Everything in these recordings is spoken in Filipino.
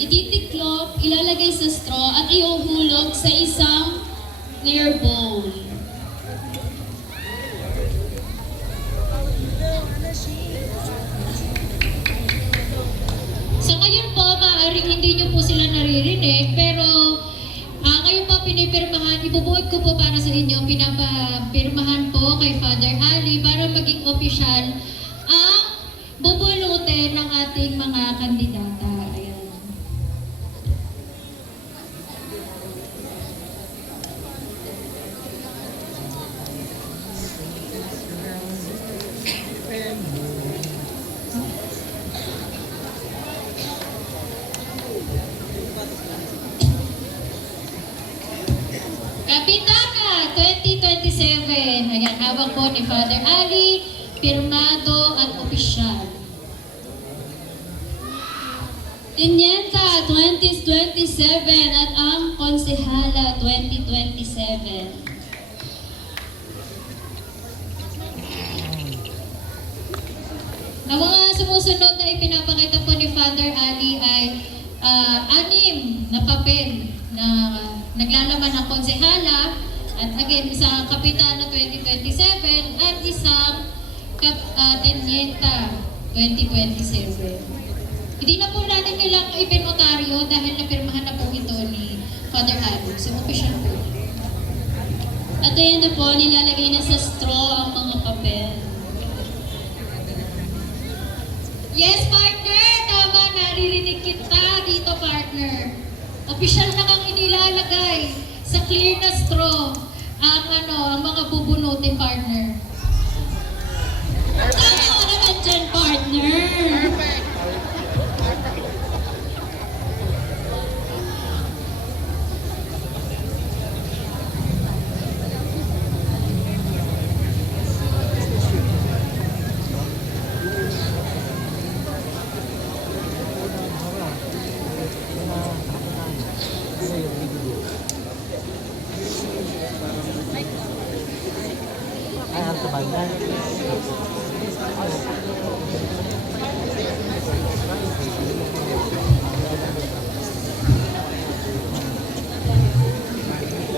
Ititiklop, ilalagay sa straw at iuhulog sa isang clear bowl. Sa ngayon po, maaaring hindi nyo po sila naririnig, pero ngayon po pinipirmahan, ibubuod ko po para sa inyo, pinapapirmahan po kay Father Ali para maging opisyal ang bubulutin ng ating mga kandidata. Ayan. Kapitaka 2027. Ayan, hawak po ni Father Ali, pirmado at opisyal. Tinienta 2027 at ang konsehala 2027. Ang mga sumusunod na ipinapakita po ni Father Ali ay anim na papel na naglalaman ng konsehala at again, isang kapitano 2027 at isang tenienta 2027. Hindi na po natin kailangang ipinotaryo dahil napirmahan na po ito ni Father Ali. So, official po. At ayan na po, nilalagay na sa straw ang mga papel. Yes, partner! Tama, naririnig kita dito, partner. Official na kang inilalagay sa clear na straw ang mga bubunutin, partner. Tama naman dyan, partner! Perfect!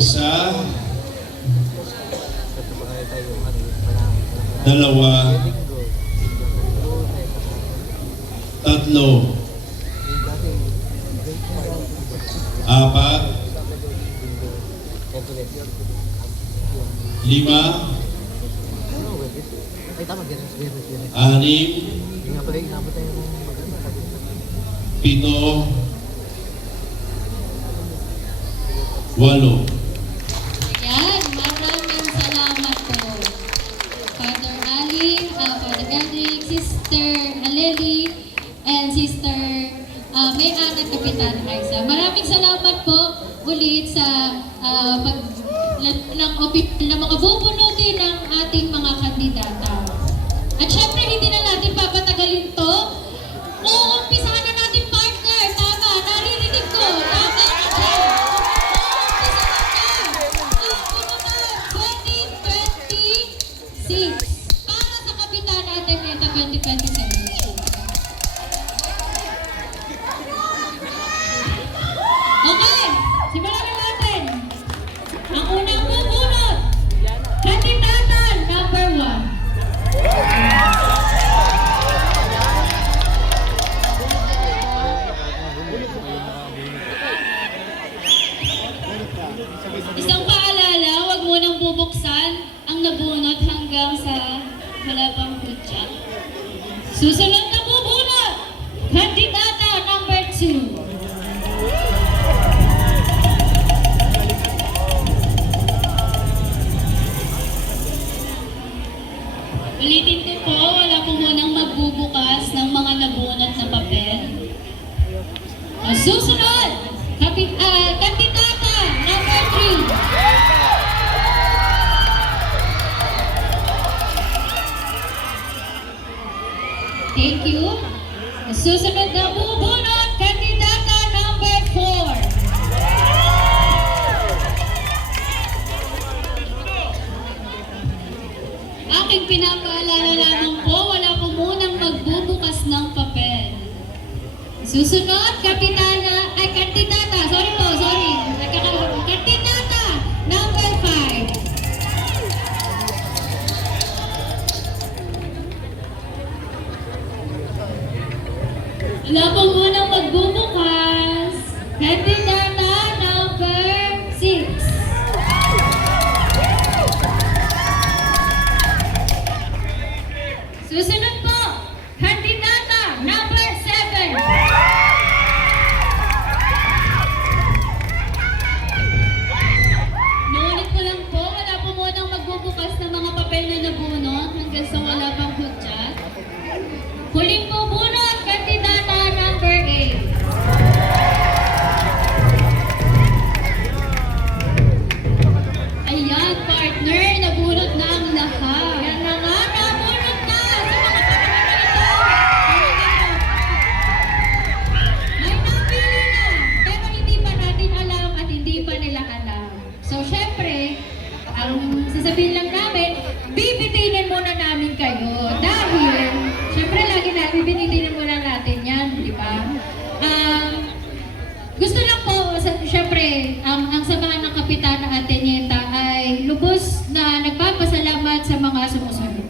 Isa, dalawa, tatlo, apat, lima, anim, pito, walo. Ayan, maraming salamat po. Father Ali, Father Edric, Sister Aleli, and Sister May-an at Kapitan Aiza. Maraming salamat po ulit sa ng mga bubunutin ng ating mga kandidata. At syempre, hindi na natin papatagalin to. Uumpisahan na natin, partner. Tama, naririnig ko. Tama na dyan. Uumpisahan na. 2026 para sa kapitan natin nito 2027. Okay, simulan na natin. Ang unang bubunot, kandidata number 1. Isang paalala, huwag mo nang bubuksan ang nabunot hanggang sa wala pang kutya. Susunod na bubunot, kandidata number 2. Ulitin ko po, wala po munang magbubukas ng mga nabunot na papel. Susunod, kandidata number 3. Thank you. Susunod na bubunot, kandidata number 4. Aking pinapaalala lamang po, wala po munang magbubukas ng papel. Susunod, Kapitana Kandidata number 6. Susunod po, kandidata number 7. Nuulit ko lang po, wala po munang magbubukas ng mga papel na nabunot hanggang sa wala pang hudyat. Huling bubunot, kandidata number 8. Ayan, partner, nabunot na ang lahat. Yan na nga, nabunot na sa mga pangalan ito. May napili na, pero hindi pa natin alam at hindi pa nila alam. So, syempre, ang sasabihin lang namin, bibitinin muna namin kayo. Dahil, syempre, lagi na, bibitinin muna natin yan, di ba? Gusto lang po, syempre, ang samahan ng Kapitana Atenieta ay lubos na nagpapasalamat sa mga sumusunod.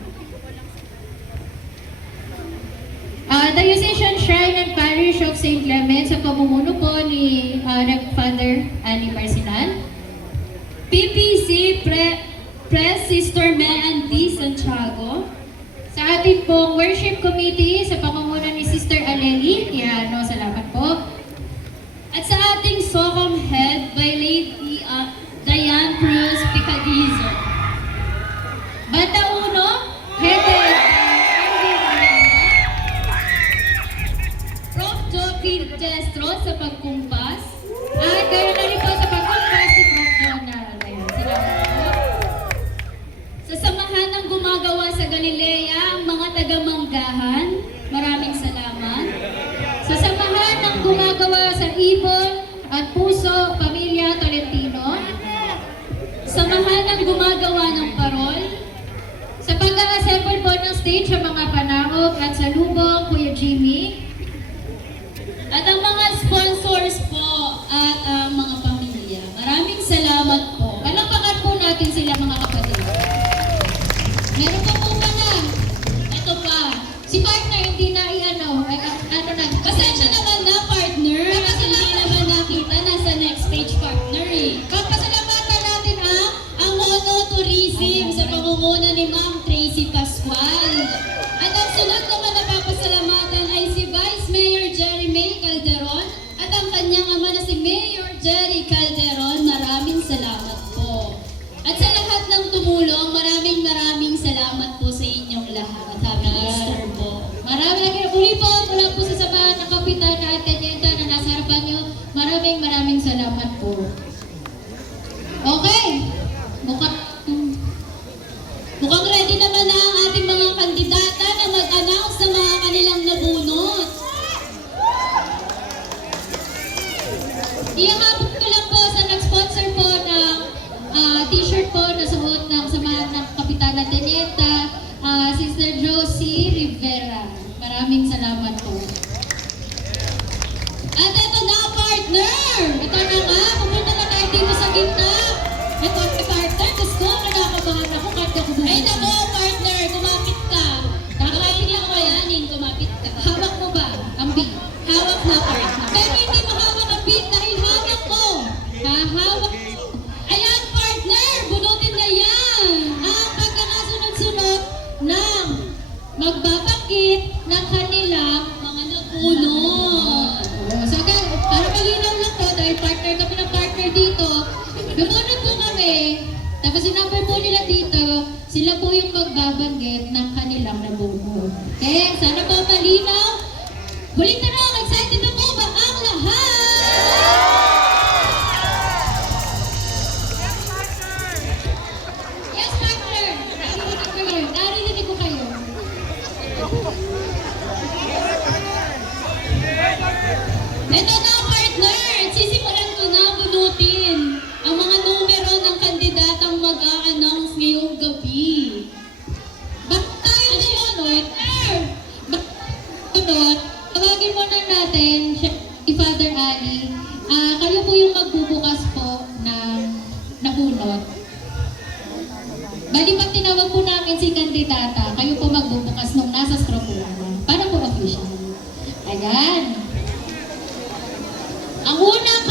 The Musician Shrine and Parish of St. Clement sa pamumuno po ni Rev. Father Ali Marcinan. PPC Press Sister Mean D. Santiago. Sa ating pong worship committee sa pamumuno ni Sister Aleli, Tirano, salamat po. At sa ating SOCOM head by Lady Diane Cruz Picadizo. Banda 1, headed by Andy Miranda. Prof. Joby Destro sa pagkumpas. At ganoon na rin po sa pagkumpas si Prof. Donald. Ayan, salamat po. Sa samahan ng gumagawa sa Galilea, ang mga taga-manggahan, maraming salamat. Sa samahan ng gumagawa sa Ibon at Puso, Pamilya Tolentino. Samahan ng gumagawa ng parol. Sa pag-a-assemble po ng stage sa mga panaog at sa lubong, Kuya Jimmy. At ang mga sponsors po at ang mga pamilya. Maraming salamat po. Palakpakan po natin sila mga kapatid. Meron pa po ba na? Ito pa. Si partner hindi na ano na. Pasensya naman na, partner. Kasi hindi naman nakita. Nasa next page, partner eh. Papasalamatan natin Ang monotourism sa pangunguna ni Ma'am Tracy Pascual. At ang sunod naman na papasalamatan ay si Vice Mayor Jerry May Calderon at ang kanyang ama na si Mayor Jerry Calderon. Maraming salamat po. At sa lahat ng tumulong, maraming salamat po sa inyong lahat. Happy Easter po. Marami uli po mula po sa samahan ng Kapitana Atenieta na nasa harapan nyo. Maraming salamat po. Okay. Mukhang ready naman na ang ating mga kandidata na mag-announce ng mga kanilang nabunot. Iangabot ko lang po sa nag-sponsor po ng t-shirt po na suot ng samahan ng Kapitana Atenieta, Sister Josie Rivera. Maraming salamat po. At ito na, partner! Ito na nga, pumunta na tayo dito sa gitna. Ito ang partner, gusto ko, kinakabahan ako kahit ako bumili. Ay nako, partner! Kumapit ka! Kumapit lang ko yanin, kumapit ka. Hawak mo ba ang beat? Hawak na, partner. Pero hindi mahawak ang beat dahil hawak ko. Hahawak. Ayan, partner! Bunutin na yan! Ang pagkakasunod-sunod ng magbabangkit ng kanilang Mga nabunot! So, okay, para malinaw lang to, dahil partner kami ng partner dito, bumunod po kami, tapos sinumber po nila dito, sila po yung magbabanggit ng kanilang nabunod. Okay, sana po malinaw. Huling tanong, excited na po ba ang lahat? Yes, partner! Narinig ko kayo. Ito na, partner! Sisimulan ko na bunutin ang mga numero ng kandidatang mag-a-announce ngayong gabi. Ba't tayo sumunod? Sunod, tawagin muna natin si Father Ali. Kayo po yung magbubukas po ng nabunot. Bali pag tinawag po namin si kandidata, kayo po magbubukas nung nasa stroke para po official. Ayan. Ang unang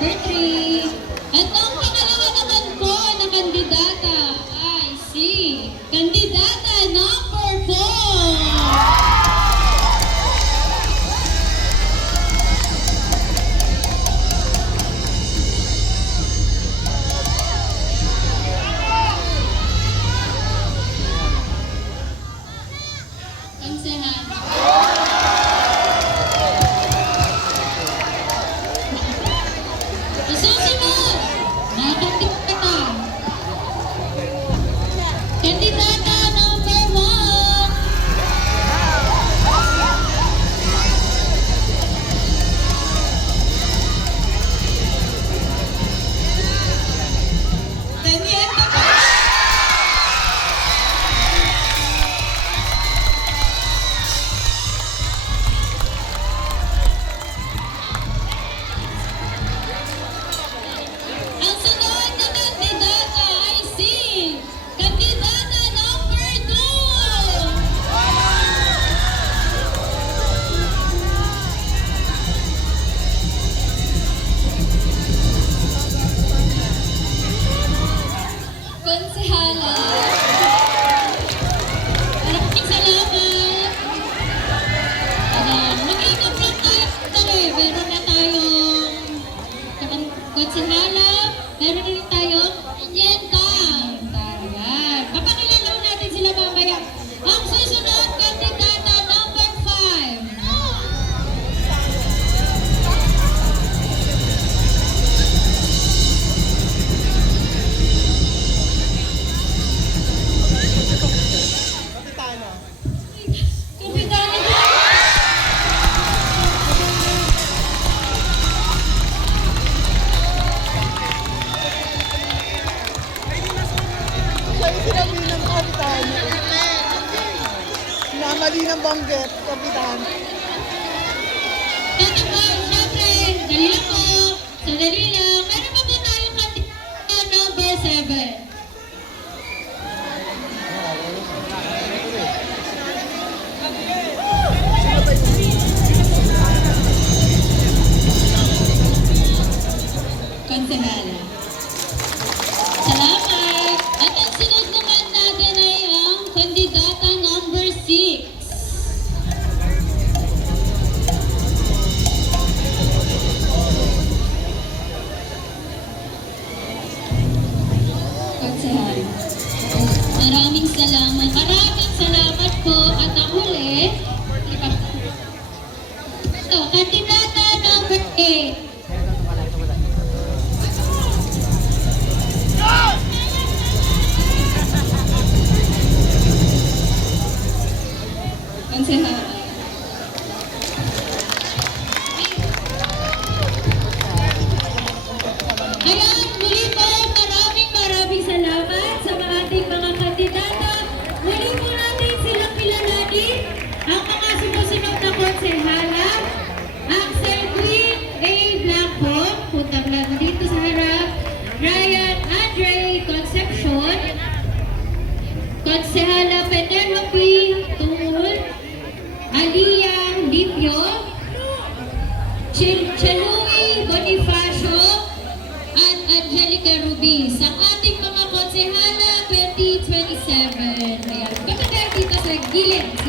number 3. At ang pangalawa naman po na kandidata ay si kandidata number 4. Konsehan. Susunod, mga kandidata. Kandidata number 1. Teniente Ang sunod na kandidata ay si kandidata number 2. Konsehala. Maraming salamat. Mag-ikot lang tayo. Meron na tayong konsehala. Meron na rin tayong Yenta. Ayan. Papakilala natin sila mamaya. Ang susunod, kandidata number 5. Kapitana. Siya yung sinabi ng kapitan. Namali ng banggit, kapitan. Ito po, syempre, dali lang po. Sandali lang. Meron pa po tayong kandidata number 7. Konsehala. Salamat. At ang sunod naman natin ay ang kandidata number 6. Konsehala. Maraming salamat. Maraming salamat po. At ang huli, ito, kandidata number 8. Konsehala. Ayan, muli po, maraming salamat sa ating mga kandidata. Muli po natin silang kilalanin ang mga sumusunod na konsehala. Ang Sir Queen A. Blanco, puntang lang dito sa harap. Ryan Andre Concepcion. Konsehala Penelope Tul. Aliyah Lipio. Chelui Bonifacio. At Angelica Rubiz. Ang ating mga konsehala 2027. Ayan, kapatid dito sa gilid.